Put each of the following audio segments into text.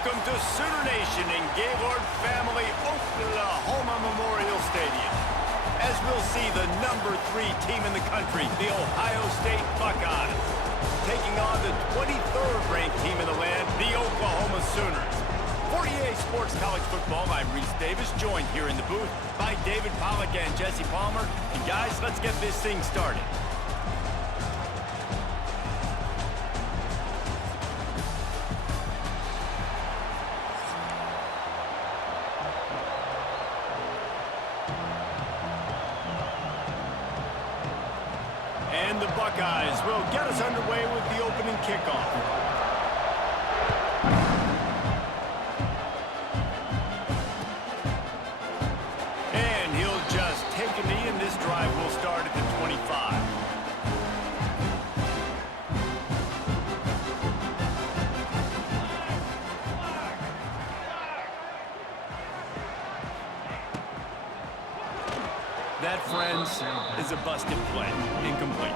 Welcome to Sooner Nation in Gaylord Family Oklahoma Memorial Stadium. As we'll see the number 3 team in the country, the Ohio State Buckeyes, taking on the 23rd ranked team in the land, the Oklahoma Sooners. For EA Sports College Football, I'm Reese Davis, joined here in the booth by David Pollack and Jesse Palmer. And guys, let's get this thing started. And the Buckeyes will get us underway with the opening kickoff. And he'll just take a knee, and this drive will start at the 25. That, friends, is a busted play. Incomplete.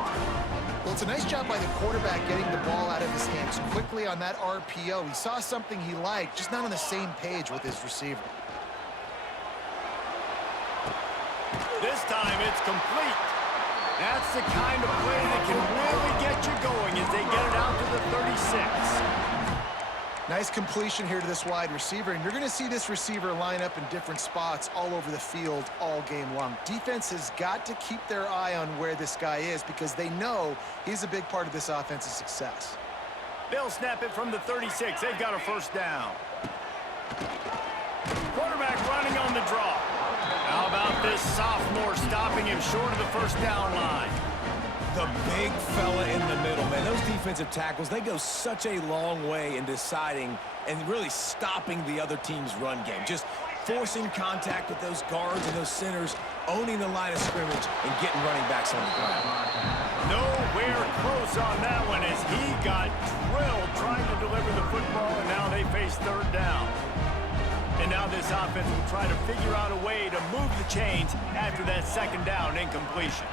Well, it's a nice job by the quarterback getting the ball out of his hands quickly on that RPO. He saw something he liked, just not on the same page with his receiver. This time it's complete. That's the kind of play that can really get you going as they get it out to the 36. Nice completion here to this wide receiver, and you're going to see this receiver line up in different spots all over the field all game long. Defense has got to keep their eye on where this guy is because they know he's a big part of this offense's success. They'll snap it from the 36. They've got a first down. Quarterback running on the draw. How about this sophomore stopping him short of the first down line? The big fella in the middle, man. Those defensive tackles, they go such a long way in deciding and really stopping the other team's run game. Just forcing contact with those guards and those centers, owning the line of scrimmage, and getting running backs on the ground. Nowhere close on that one as he got drilled trying to deliver the football, and now they face third down. And now this offense will try to figure out a way to move the chains after that second down incompletion.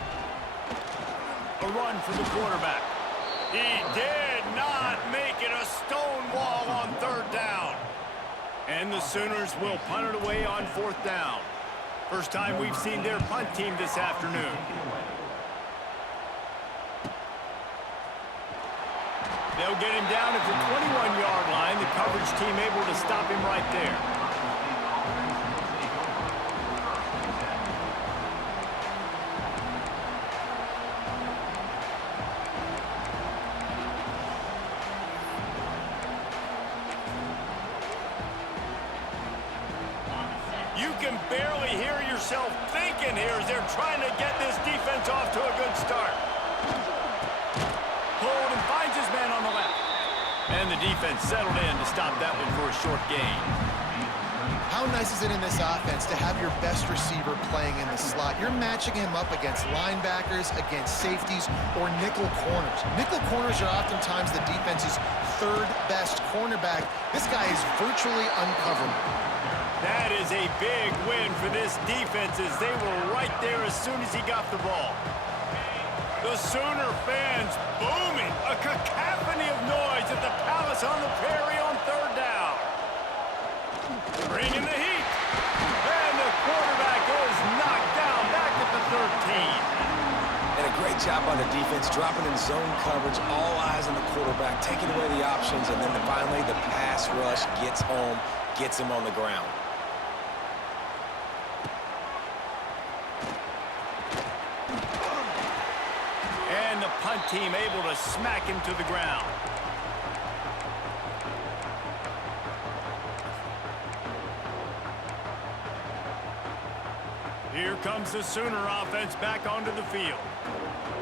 A run for the quarterback. He did not make it a stone wall on third down. And the Sooners will punt it away on fourth down. First time we've seen their punt team this afternoon. They'll get him down at the 21-yard line. The coverage team able to stop him right there. You can barely hear yourself thinking here as they're trying to get this defense off to a good start. Hold and finds his man on the left. And the defense settled in to stop that one for a short gain. How nice is it in this offense to have your best receiver playing in the slot? You're matching him up against linebackers, against safeties, or nickel corners. Nickel corners are oftentimes the defense's third best cornerback. This guy is virtually uncoverable. That is a big win for this defense as they were right there as soon as he got the ball. The Sooner fans booming, a cacophony of noise at the Palace on the Prairie on third down. Bringing the heat. And the quarterback is knocked down back at the 13. And a great job on the defense, dropping in zone coverage, all eyes on the quarterback, taking away the options, and then finally the pass rush gets home, gets him on the ground. And the punt team able to smack him to the ground. Here comes the Sooner offense back onto the field.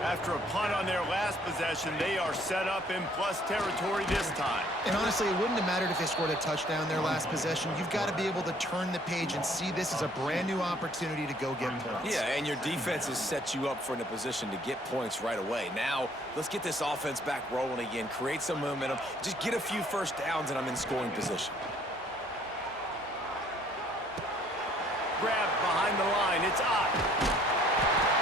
After a punt on their last possession, they are set up in plus territory this time. And honestly, it wouldn't have mattered if they scored a touchdown their last possession. You've got to be able to turn the page and see this as a brand new opportunity to go get points. Yeah, and your defense has set you up for in a position to get points right away. Now, let's get this offense back rolling again, create some momentum, just get a few first downs, and I'm in scoring position. Grab behind the line, it's Ott.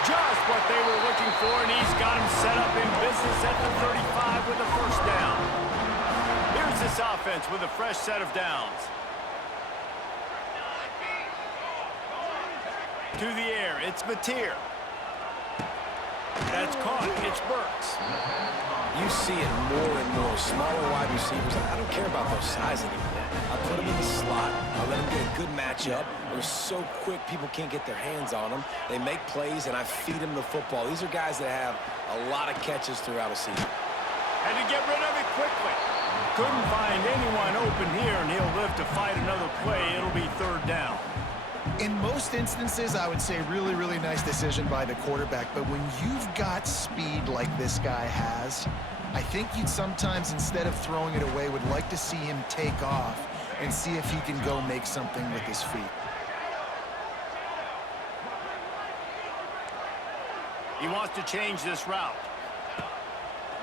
Just what they were looking for, and he's got him set up in business at the 35 with a first down. Here's the this offense with a fresh set of downs. To the air, it's Mateer. That's caught. It's Burks. You see it more and more. Smaller wide receivers, I don't care about their size anymore. I put them in the slot. I let them get a good matchup. They're so quick, people can't get their hands on them. They make plays, and I feed them the football. These are guys that have a lot of catches throughout a season. Had to get rid of it quickly. Couldn't find anyone open here, and he'll live to fight another play. It'll be third down. In most instances, I would say really, really nice decision by the quarterback. But when you've got speed like this guy has, I think you'd sometimes, instead of throwing it away, would like to see him take off and see if he can go make something with his feet. He wants to change this route.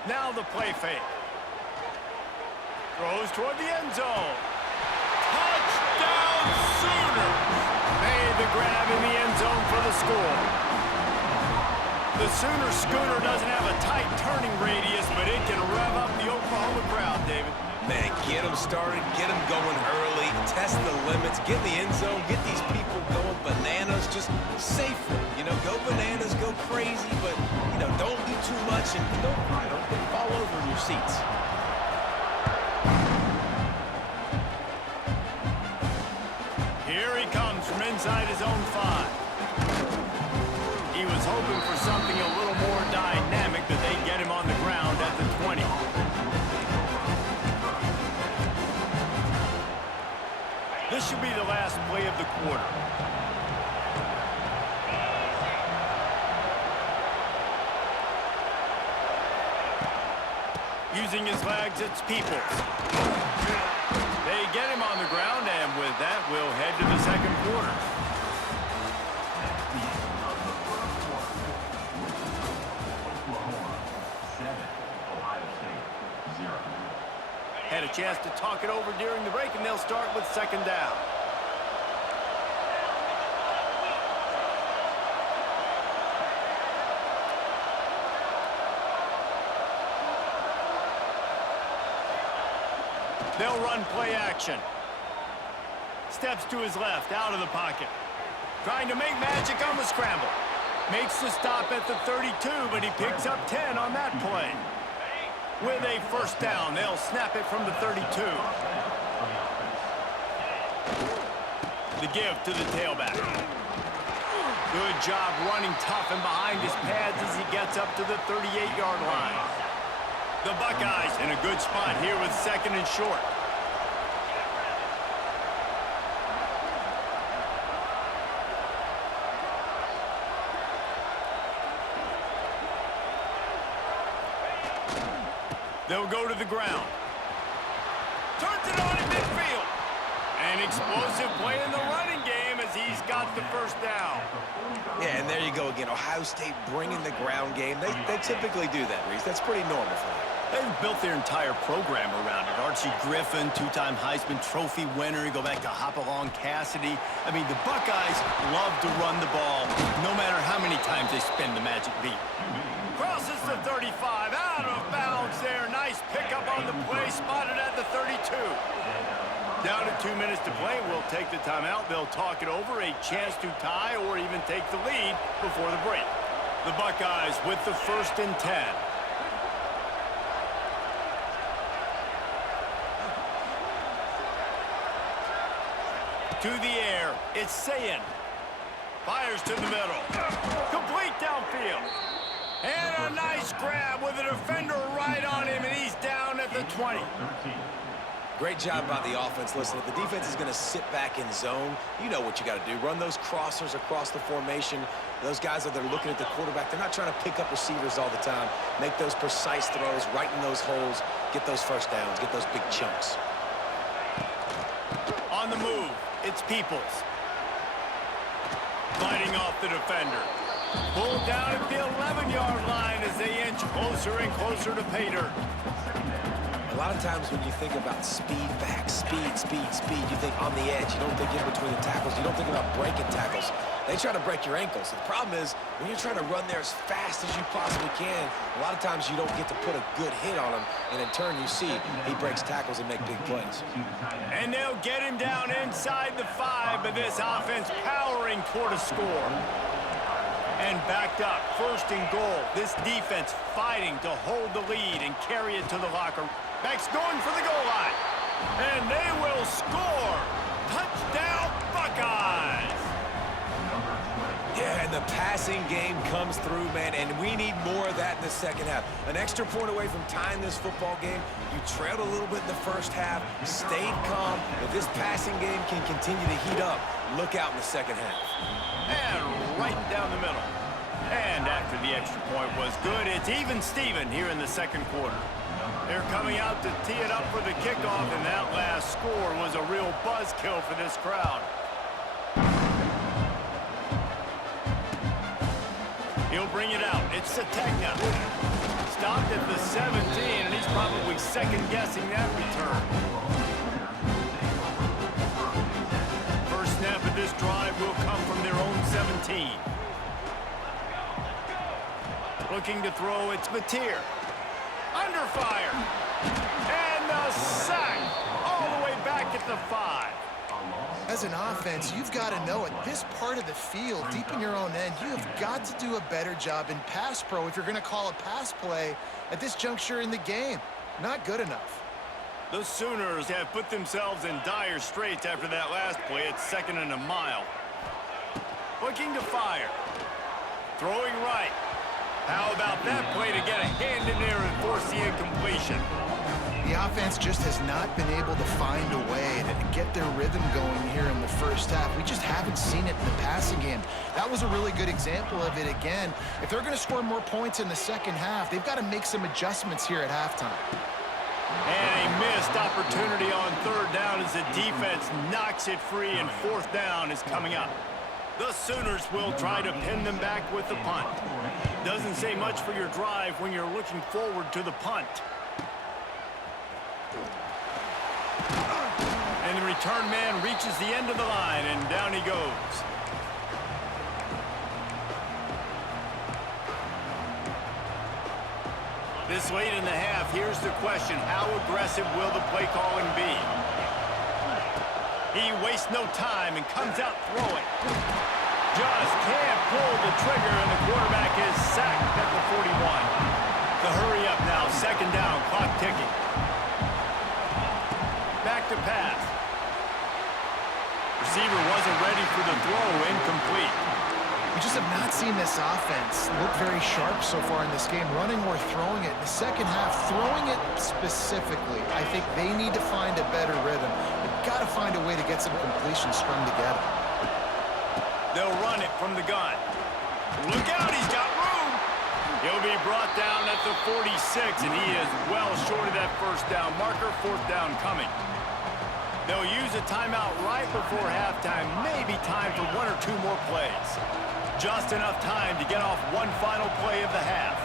Now the play fake. Throws toward the end zone. Touchdown Sooners! Made the grab in the end zone for the score. The Sooner Scooter doesn't have a tight turning radius, but it can rev up the Oklahoma crowd, David. Man, get them started, get them going early, test the limits, get in the end zone, get these people going bananas, just safely. You know, go bananas, go crazy, but, you know, don't do too much and don't fall over in your seats. Here he comes from inside his own 5. He was hoping for something a little more dynamic, but they get him on the ground at the 20. This should be the last play of the quarter. Using his legs, it's Peoples. They get him on the ground, and with that, we'll head to the second quarter. Had a chance to talk it over during the break, and they'll start with second down. They'll run play action. Steps to his left, out of the pocket. Trying to make magic on the scramble. Makes the stop at the 32, but he picks up 10 on that play. With a first down, they'll snap it from the 32. The give to the tailback. Good job running tough and behind his pads as he gets up to the 38-yard line. The Buckeyes in a good spot here with second and short. They'll go to the ground. Turns it on in midfield. An explosive play in the running game as he's got the first down. Yeah, and there you go again. Ohio State bringing the ground game. They typically do that, Reese. That's pretty normal for them. They've built their entire program around it. Archie Griffin, 2-time Heisman Trophy winner. You go back to Hopalong Cassidy. I mean, the Buckeyes love to run the ball, no matter how many times they spin the magic beat. Crosses the 35, out of bounds there. Nice pickup on the play, spotted at the 32. Down to 2 minutes to play. We'll take the timeout. They'll talk it over, a chance to tie or even take the lead before the break. The Buckeyes with the 1st and 10. To the air, it's Sayin. Fires to the middle. Complete downfield. And a nice grab with a defender right on him, and he's down at the 20. Great job by the offense. Listen, if the defense is going to sit back in zone, you know what you got to do. Run those crossers across the formation. Those guys that are looking at the quarterback, they're not trying to pick up receivers all the time. Make those precise throws, right in those holes, get those first downs, get those big chunks. On the move, it's Peoples. Fighting off the defender. Pulled down at the 11-yard line as they inch closer and closer to pay dirt. A lot of times when you think about speed back, speed, you think on the edge. You don't think in between the tackles. You don't think about breaking tackles. they try to break your ankles. The problem is when you're trying to run there as fast as you possibly can, a lot of times you don't get to put a good hit on him, and in turn you see he breaks tackles and make big plays. And they'll get him down inside the 5, but this offense powering toward a score. And backed up, 1st and goal. This defense fighting to hold the lead and carry it to the locker. Max going for the goal line. And they will score. Touchdown, Buckeyes. Yeah, and the passing game comes through, man, and we need more of that in the second half. An extra point away from tying this football game. You trailed a little bit in the first half, stayed calm. If this passing game can continue to heat up, look out in the second half. And right down the middle. And after the extra point was good, it's even Steven here in the second quarter. They're coming out to tee it up for the kickoff, and that last score was a real buzzkill for this crowd. He'll bring it out. It's Sategna. Stopped at the 17, and he's probably second-guessing that return. First snap of this drive will come from their own 17. Looking to throw, it's Mateer. Under fire. And the sack all the way back at the 5. As an offense, you've got to know at this part of the field, deep in your own end, you have got to do a better job in pass pro if you're going to call a pass play at this juncture in the game. Not good enough. The Sooners have put themselves in dire straits after that last play. It's 2nd and a mile. Looking to fire. Throwing right. How about that play to get a hand in there and force the incompletion? The offense just has not been able to find a way to get their rhythm going here in the first half. We just haven't seen it in the passing game. That was a really good example of it again. If they're going to score more points in the second half, they've got to make some adjustments here at halftime. And a missed opportunity on 3rd down as the defense knocks it free, and 4th down is coming up. The Sooners will try to pin them back with the punt. Doesn't say much for your drive when you're looking forward to the punt. And the return man reaches the end of the line, and down he goes. This late in the half, here's the question. How aggressive will the play calling be? He wastes no time and comes out throwing. Just can't pull the trigger, and the quarterback is sacked at the 41. The hurry up now, 2nd down, clock ticking. Back to pass. Receiver wasn't ready for the throw, incomplete. We just have not seen this offense look very sharp so far in this game, running or throwing it. In the second half, throwing it specifically, I think they need to find a better rhythm. They've got to find a way to get some completions strung together. They'll run it from the gun. Look out, he's got room. He'll be brought down at the 46, and he is well short of that 1st down marker. 4th down coming. They'll use a timeout right before halftime. Maybe time for 1 or 2 more plays. Just enough time to get off one final play of the half.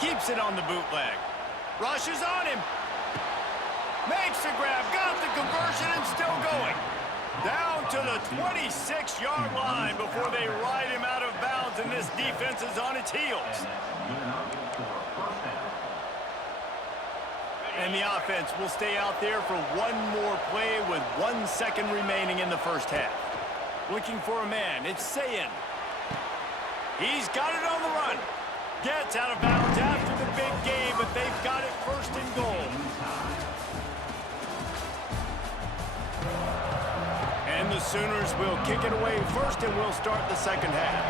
Keeps it on the bootleg. Rushes on him. Makes the grab, got the conversion, and still going. Down to the 26-yard line before they ride him out of bounds, and this defense is on its heels. And the offense will stay out there for 1 more play with 1 second remaining in the first half. Looking for a man, it's Sayin. He's got it on the run. Gets out of bounds after the big game, but they've got it 1st and goal. And the Sooners will kick it away first, and we'll start the second half.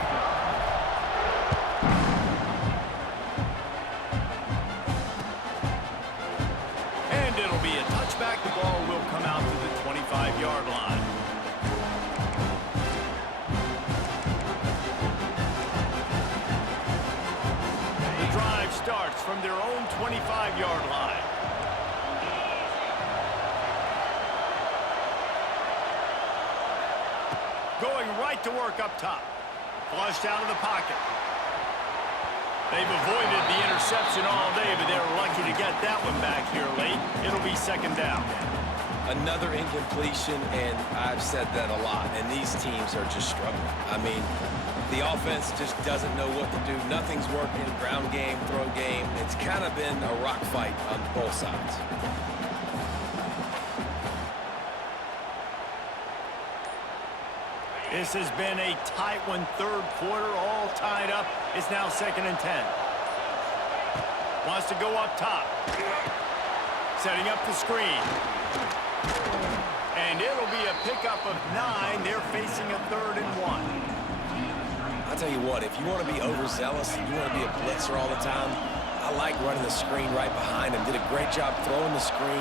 And it'll be a touchback. The ball will come out to the 25-yard line. The drive starts from their own 25-yard line. Going right to work up top. Flushed out of the pocket. They've avoided the interception all day, but they're lucky to get that one back here late. It'll be 2nd down. Another incompletion, and I've said that a lot, and these teams are just struggling. I mean, the offense just doesn't know what to do. Nothing's working, ground game, throw game. It's kind of been a rock fight on both sides. This has been a tight one, third quarter, all tied up. It's now 2nd and 10. Wants to go up top. Setting up the screen. And it'll be a pickup of 9. They're facing a 3rd and 1. I'll tell you what, if you want to be overzealous and you want to be a blitzer all the time, I like running the screen right behind him. Did a great job throwing the screen.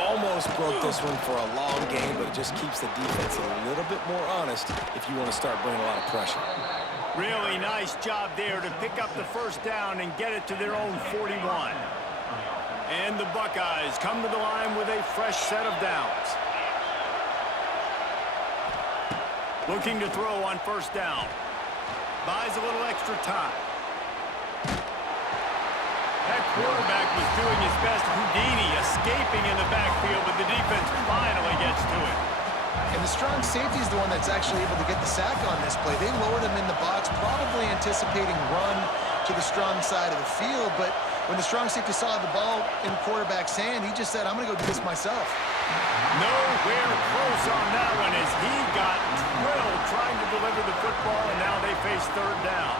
Almost broke this one for a long game, but it just keeps the defense a little bit more honest if you want to start bringing a lot of pressure. Really nice job there to pick up the first down and get it to their own 41. And the Buckeyes come to the line with a fresh set of downs. Looking to throw on first down. Buys a little extra time. That quarterback was doing his best. Houdini escaping in the backfield, but the defense finally gets to it. And the strong safety is the one that's actually able to get the sack on this play. They lowered him in the box, probably anticipating run to the strong side of the field, but when the strong safety saw the ball in the quarterback's hand, he just said, I'm going to go do this myself. Nowhere close on that one as he got drilled trying to deliver the football, and now they face 3rd down.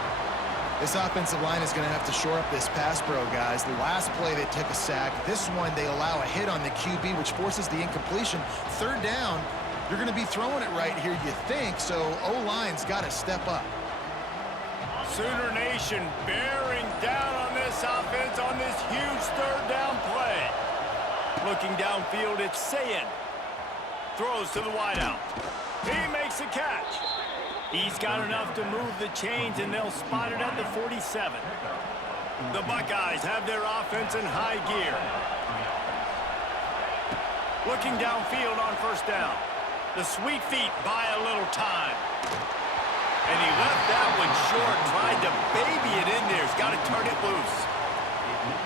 This offensive line is going to have to shore up this pass pro, guys. The last play they took a sack. This one they allow a hit on the QB, which forces the incompletion. 3rd down, you're going to be throwing it right here, you think, so O-line's got to step up. Sooner Nation bearing down on this offense on this huge 3rd down play. Looking downfield, it's Sayin. Throws to the wideout. He makes a catch. He's got enough to move the chains, and they'll spot it at the 47. The Buckeyes have their offense in high gear. Looking downfield on first down. The sweet feet buy a little time. And he left that one short, tried to baby it in there. He's got to turn it loose.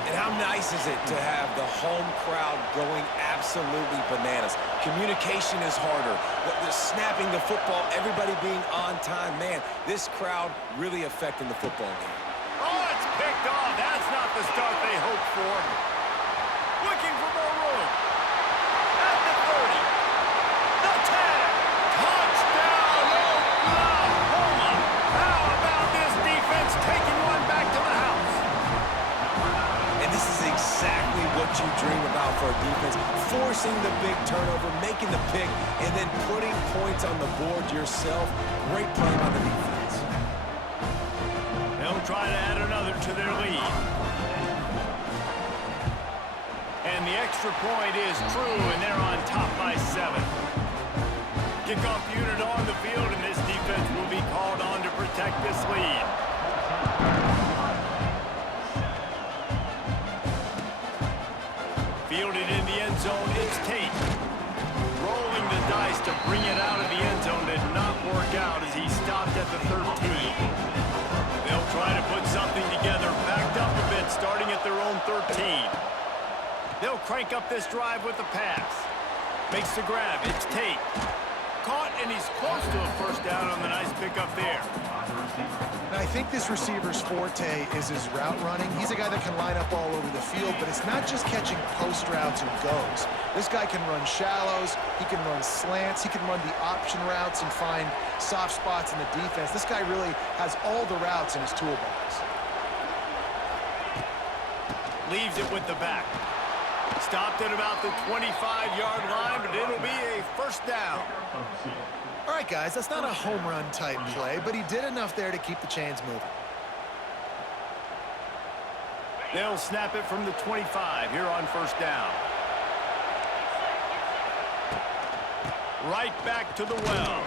And how nice is it to have the home crowd going absolutely bananas? Communication is harder. The snapping the football, everybody being on time. Man, this crowd really affecting the football game. Oh, it's picked off. That's not the start they hoped for. Looking for more room. At the 30. The 10. Touchdown, Oklahoma. How about this defense taking one back to the house? And this is exactly what you dream about for a defense. Forcing the big turnover, making the pick, and then putting points on the board yourself. Great play by the defense. They'll try to add another to their lead. And the extra point is true, and they're on top by 7. Kickoff unit on the field, and this defense will be called on to protect this lead. Fielded in the end zone, it's Tate. Rolling the dice to bring it out of the end zone did not work out as he stopped at the 13. They'll try to put something together, backed up a bit, starting at their own 13. They'll crank up this drive with the pass. Makes the grab, it's Tate. Caught, and he's close to a first down on the nice pickup there. And I think this receiver's forte is his route running. He's a guy that can line up all over the field, but it's not just catching post routes and goes. This guy can run shallows, he can run slants, he can run the option routes and find soft spots in the defense. This guy really has all the routes in his toolbox. Leaves it with the back. Stopped at about the 25-yard line, but it'll be a first down. All right, guys, that's not a home run type play, but he did enough there to keep the chains moving. They'll snap it from the 25 here on first down. Right back to the well.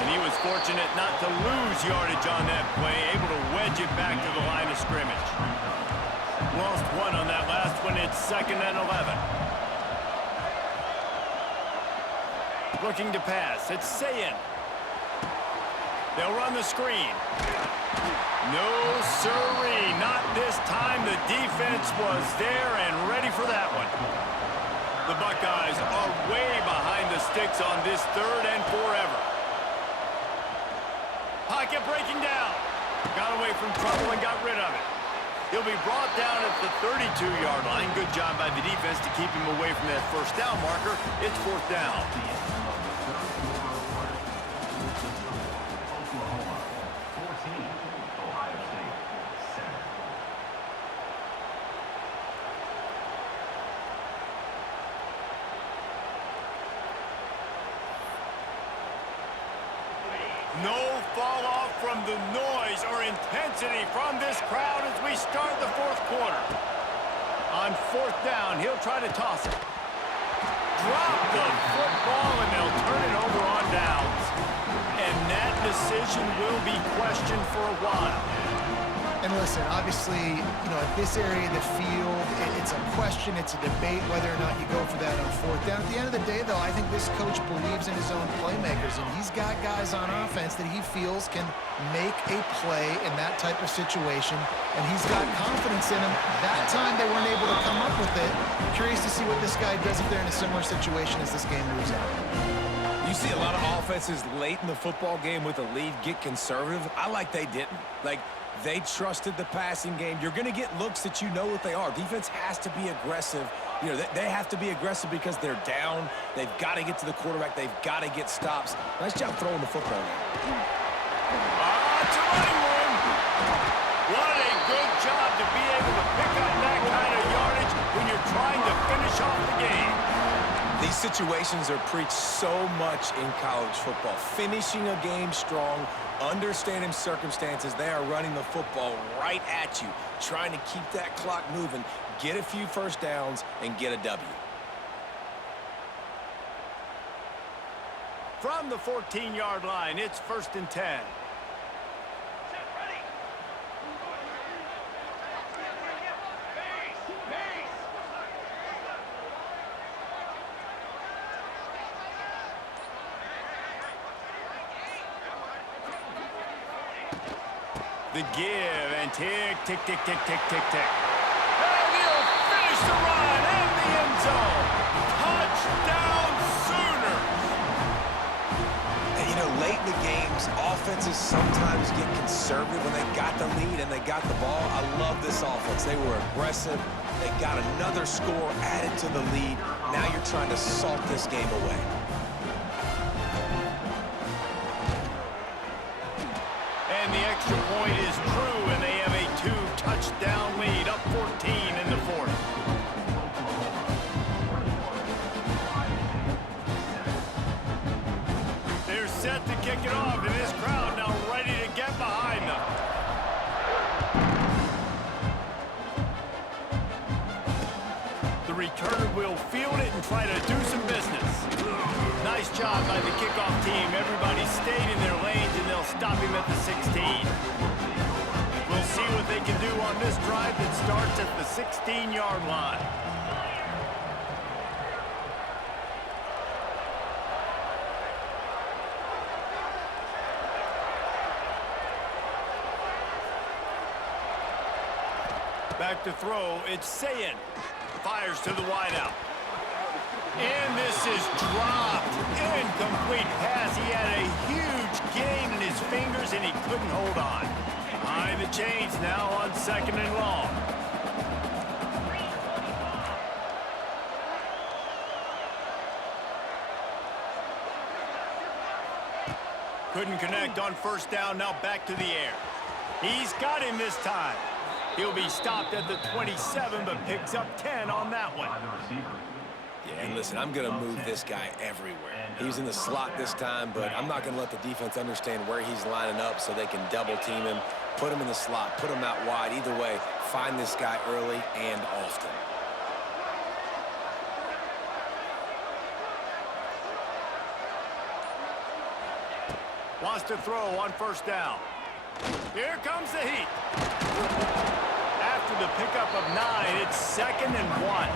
And he was fortunate not to lose yardage on that play, able to wedge it back to the line of scrimmage. Lost one on that last one. It's 2nd and 11. Looking to pass. It's Sayin. They'll run the screen. No, sirree. Not this time. The defense was there and ready for that one. The Buckeyes are way behind the sticks on this 3rd and forever. Pocket breaking down. Got away from trouble and got rid of it. He'll be brought down at the 32-yard line. Good job by the defense to keep him away from that first down marker. It's 4th down. No fall off from the noise or intensity from this crowd as we start the 4th quarter. On 4th down, he'll try to toss it. Drop the football, and they'll turn it over on downs. And that decision will be questioned for a while. And listen, obviously, at this area of the field, it's a question, it's a debate whether or not you go for that on 4th down. At the end of the day, though, I think this coach believes in his own playmakers, and he's got guys on offense that he feels can make a play in that type of situation, and he's got confidence in them. That time, they weren't able to come up with it. I'm curious to see what this guy does if they're in a similar situation as this game moves on. You see a lot of offenses late in the football game with a lead get conservative. I like they didn't. They trusted the passing game. You're going to get looks that you know what they are. Defense has to be aggressive. They have to be aggressive because they're down. They've got to get to the quarterback. They've got to get stops. Nice job throwing the football. It's a running room. What a good job to be able to pick up that kind of yardage when you're trying to finish off the game. These situations are preached so much in college football. Finishing a game strong, understanding circumstances. They are running the football right at you, trying to keep that clock moving, get a few first downs, and get a W. From the 14-yard line, it's 1st and 10. The give, and tick, tick, tick, tick, tick, tick, tick. And he'll finish the run in the end zone. Touchdown Sooners! And late in the games, offenses sometimes get conservative when they got the lead and they got the ball. I love this offense. They were aggressive. They got another score added to the lead. Now you're trying to salt this game away. And the extra point is true, and they have a 2-touchdown lead, up 14 in the 4th. They're set to kick it off, and this crowd now ready to get behind them. The returner will field it and try to do some business. Nice job by the kickoff team. Everybody stayed in their lanes, and they'll stop him at the 16. We'll see what they can do on this drive that starts at the 16-yard line. Back to throw, it's Sayin. Fires to the wideout. And this is dropped. Incomplete pass. He had a huge gain in his fingers, and he couldn't hold on. Behind the chains now on 2nd and long. Couldn't connect on 1st down. Now back to the air. He's got him this time. He'll be stopped at the 27, but picks up 10 on that one. Yeah, and listen, I'm going to move this guy everywhere. He's in the slot this time, but I'm not going to let the defense understand where he's lining up so they can double team him, put him in the slot, put him out wide. Either way, find this guy early and often. Wants to throw on 1st down. Here comes the heat. After the pickup of 9, it's 2nd and 1.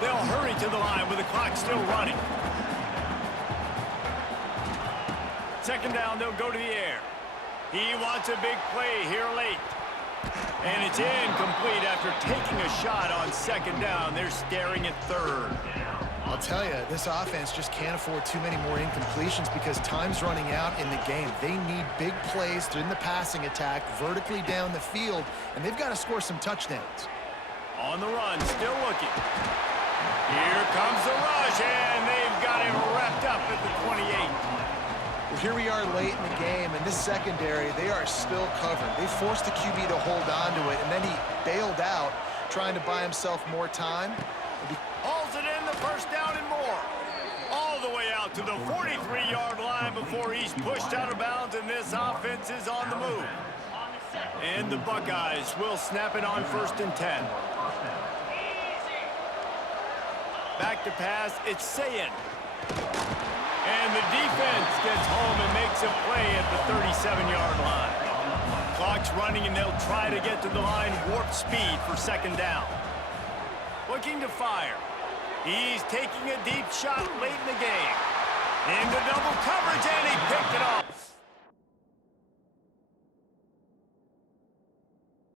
They'll hurry to the line with the clock still running. 2nd down, they'll go to the air. He wants a big play here late. And it's incomplete after taking a shot on second down. They're staring at third. I'll tell you, this offense just can't afford too many more incompletions because time's running out in the game. They need big plays in the passing attack, vertically down the field, and they've got to score some touchdowns. On the run, still looking. Here comes the rush, and they've got him wrapped up at the 28. Well, here we are late in the game, and this secondary, they are still covering. They forced the QB to hold on to it, and then he bailed out, trying to buy himself more time. Hauls it in, the first down and more. All the way out to the 43-yard line before he's pushed out of bounds, and this offense is on the move. And the Buckeyes will snap it on 1st and 10. Back to pass, it's Sayin. And the defense gets home and makes a play at the 37-yard line. Clock's running, and they'll try to get to the line warp speed for second down. Looking to fire. He's taking a deep shot late in the game. Into double coverage, and he picked it off.